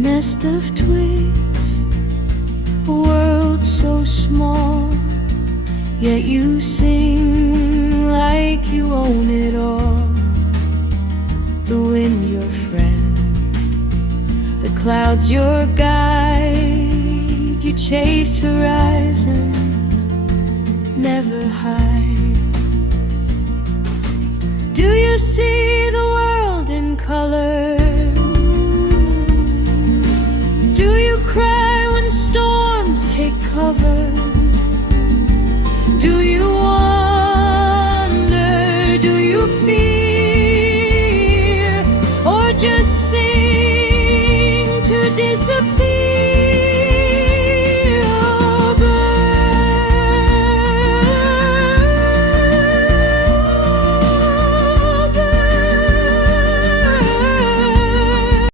nest of twigs, a world so small, yet you sing like you own it all. The wind your friend, the clouds your guide. You chase horizons, never hide. Do you see